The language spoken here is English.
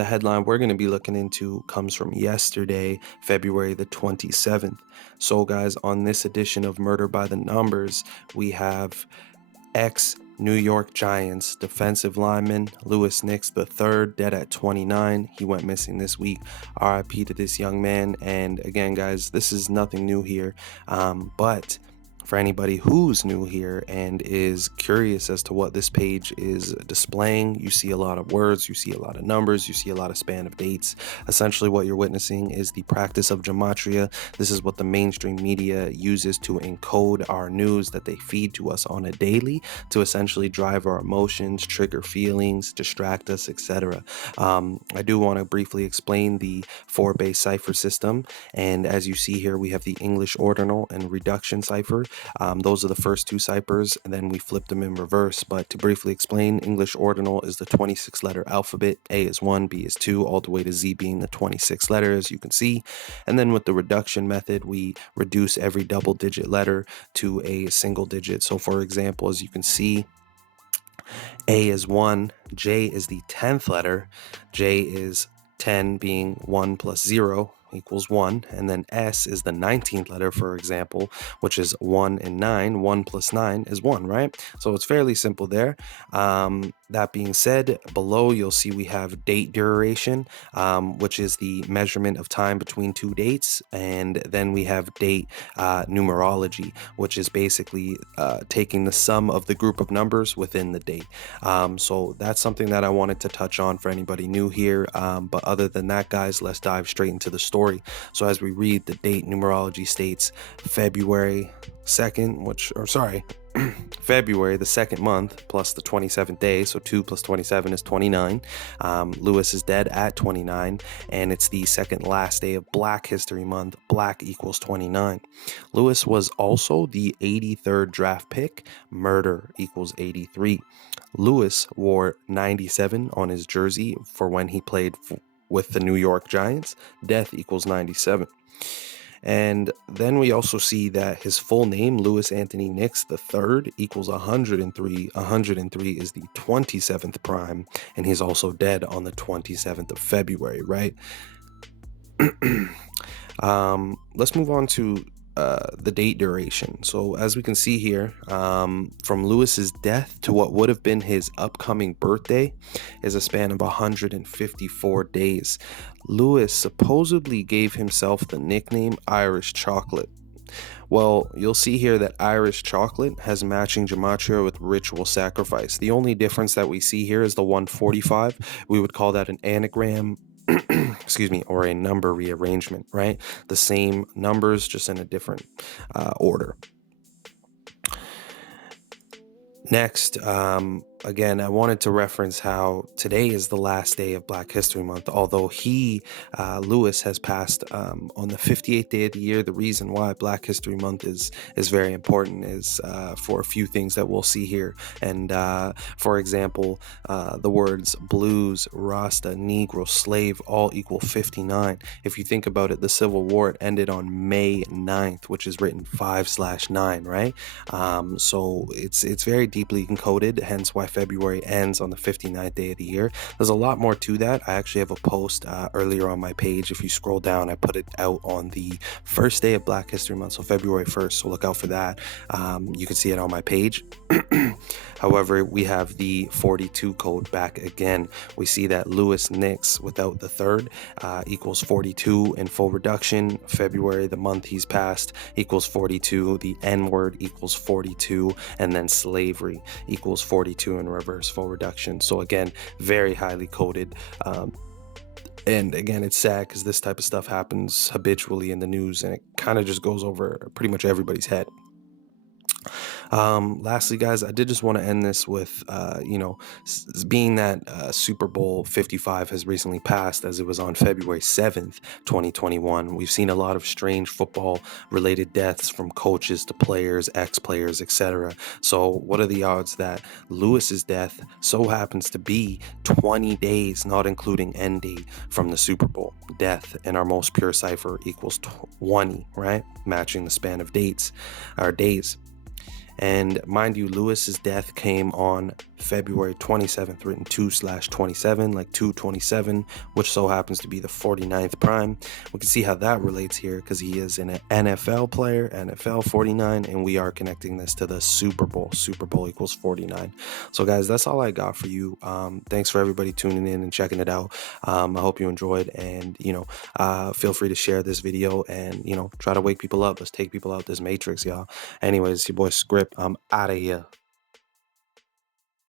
The headline we're going to be looking into comes from yesterday, February the 27th. So, guys, on this edition of Murder by the Numbers, we have ex New York Giants defensive lineman Louis Nix III, dead at 29. He went missing this week. RIP to this young man. And again, guys, this is nothing new here. But for anybody who's new here and is curious as to what this page is displaying, you see a lot of words, you see a lot of numbers, you see a lot of span of dates. Essentially, what you're witnessing is the practice of gematria. This is what the mainstream media uses to encode our news that they feed to us on a daily to essentially drive our emotions, trigger feelings, distract us, etc. I do want to briefly explain the four-base cipher system. And as you see here, we have the English ordinal and reduction cipher. Those are the first two ciphers, and then we flip them in reverse. But to briefly explain, English ordinal is the 26-letter alphabet. A is 1, B is 2, all the way to Z being the 26 letters, you can see. And then with the reduction method, we reduce every double-digit letter to a single digit. So for example, as you can see, A is 1, J is the 10th letter, J is 10 being 1 plus 0 equals 1, and then S is the 19th letter, for example, which is 1 and 9. 1 plus 9 is 1, right? So it's fairly simple there. That being said, below you'll see we have date duration, which is the measurement of time between two dates, and then we have date numerology, which is basically taking the sum of the group of numbers within the date. So that's something that I wanted to touch on for anybody new here. But other than that, guys, let's dive straight into the story. So as we read, the date numerology states February 2nd, February, the second month, plus the 27th day, so 2 plus 27 is 29. Louis is dead at 29, and it's the second last day of Black History Month. Black equals 29. Louis was also the 83rd draft pick. Murder equals 83. Louis wore 97 on his jersey for when he played with the New York Giants. Death equals 97. And then we also see that his full name, Louis Anthony Nix III, equals 103. 103 is the 27th prime, and he's also dead on the 27th of February, right? Let's move on to the date duration. So as we can see here, from Louis's death to what would have been his upcoming birthday is a span of 154 days. Louis supposedly gave himself the nickname Irish Chocolate. Well, you'll see here that Irish chocolate has matching gematria with ritual sacrifice. The only difference that we see here is the 145. We would call that an anagram, excuse me, or a number rearrangement, right? The same numbers, just in a different order. Next, again, I wanted to reference how today is the last day of Black History Month, although Louis, has passed on the 58th day of the year. The reason why Black History Month is very important is for a few things that we'll see here. And for example, the words blues, Rasta, Negro, slave all equal 59. If you think about it, the Civil War ended on May 9th, which is written 5/9, right? So it's very deeply encoded, hence why February ends on the 59th day of the year. There's a lot more to that. I actually have a post earlier on my page. If you scroll down, I put it out on the first day of Black History Month, so February 1st, so look out for that. You can see it on my page. However, we have the 42 code back again. We see that Louis Nix without the third equals 42 in full reduction. February, the month he's passed, equals 42. The N-word equals 42, and then slavery equals 42 in reverse full reduction. So again, very highly coded. And again, it's sad because this type of stuff happens habitually in the news, and it kind of just goes over pretty much everybody's head. Lastly, guys, I did just want to end this with, being that Super Bowl 55 has recently passed, as it was on February 7th, 2021. We've seen a lot of strange football-related deaths, from coaches to players, ex-players, etc. So what are the odds that Louis's death so happens to be 20 days, not including end date, from the Super Bowl? Death in our most pure cipher equals 20, right? Matching the span of days. And mind you, Lewis's death came on February 27th, written 2/27, like 227, which so happens to be the 49th prime. We can see how that relates here because he is an NFL player, NFL 49, and we are connecting this to the Super Bowl. Super Bowl equals 49. So guys, that's all I got for you. Thanks for everybody tuning in and checking it out. I hope you enjoyed, and feel free to share this video and try to wake people up. Let's take people out this matrix, y'all. Anyways, your boy Script, I'm out of here.